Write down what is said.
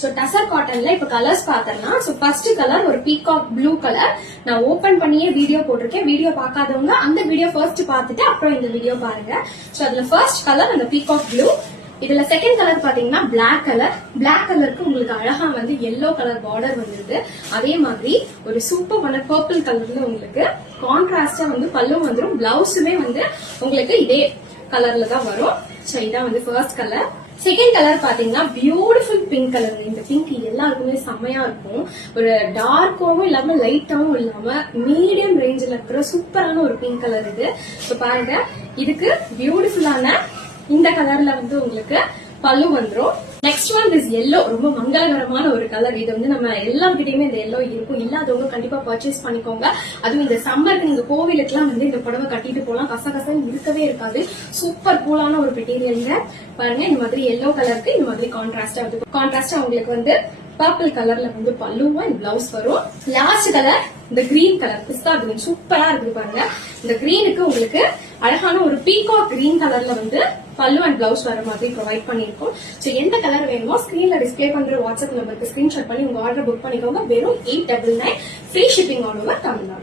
So tussar காட்டன்ல இப்ப colours பாத்திரலாம். So first colour ஒரு peacock blue colour. நான் ஓபன் பண்ணியே வீடியோ போட்டிருக்கேன். வீடியோ பார்க்காதவங்க அந்த வீடியோ ஃபர்ஸ்ட் பார்த்துட்டு அப்புறம் இந்த வீடியோ பாருங்க. சோ அதுல ஃபர்ஸ்ட் கலர் அந்த பீகாக் ப்ளூ. இதுல செகண்ட் கலர் பாத்தீங்கன்னா பிளாக் கலர். பிளாக் கலருக்கு உங்களுக்கு அழகா வந்து எல்லோ கலர் பார்டர் வந்துருக்கு. அதே மாதிரி ஒரு சூப்பரான பர்பிள் கலர்ல உங்களுக்கு கான்ட்ராஸ்டா வந்து பல்லு வந்துடும். பிளவுஸுமே வந்து உங்களுக்கு இதே கலர்ல தான் வரும். சோ இதான் வந்து ஃபர்ஸ்ட் கலர். செகண்ட் கலர் பாத்தீங்கன்னா பியூட்டிஃபுல் பிங்க் கலர். இந்த பிங்க் எல்லாருக்குமே செம்மையா இருக்கும். ஒரு டார்க்காவும் இல்லாம லைட்டாவும் இல்லாம மீடியம் ரேஞ்சில் இருக்கிற சூப்பரான ஒரு பிங்க் கலர் இது. ஸோ பாருங்க, இதுக்கு பியூட்டிஃபுல்லான இந்த கலர்ல வந்து உங்களுக்கு பல்லு வந்துரும். Next one is yellow. ரொம்ப மங்களகரமான ஒரு கலர். இது வந்து நம்ம எல்லார்கிட்டயுமே இந்த எல்லோ இருக்கும். இல்லாதவங்க கண்டிப்பா பர்ச்சேஸ் பண்ணிக்கோங்க. அதுவும் இந்த சம்மருக்கு நீங்க கோவிலுக்கு எல்லாம் வந்து இந்த புடவை கட்டிட்டு போலாம். கசகசன்னு இருக்கவே இருக்காது. சூப்பர் கூலான ஒரு மெட்டீரியல்ங்க. பாருங்க, இந்த மாதிரி எல்லோ கலருக்கு இந்த மாதிரி கான்ட்ராஸ்டா வந்து கான்ட்ராஸ்டா உங்களுக்கு வந்து பர்பிள் கலர்ல வந்து பல்லுவும் அண்ட் பிளவுஸ் வரும். லாஸ்ட் கலர் இந்த கிரீன் கலர், பிஸ்தா கிரீன் சூப்பரா இருக்கு பாருங்க. இந்த கிரீனுக்கு உங்களுக்கு அழகான ஒரு பீகாக் கிரீன் கலர்ல வந்து பல்லு அண்ட் பிளவுஸ் வர மாதிரி ப்ரொவைட் பண்ணிருக்கோம். சோ எந்த கலர் வேணுமோ ஸ்கிரீன்ல டிஸ்பிளே பண்ற வாட்ஸ்அப் நம்பருக்கு ஸ்கிரீன்ஷாட் பண்ணி உங்க ஆர்டர் புக் பண்ணிக்கோங்க. வெறும் 899 free shipping all over Tamil Nadu.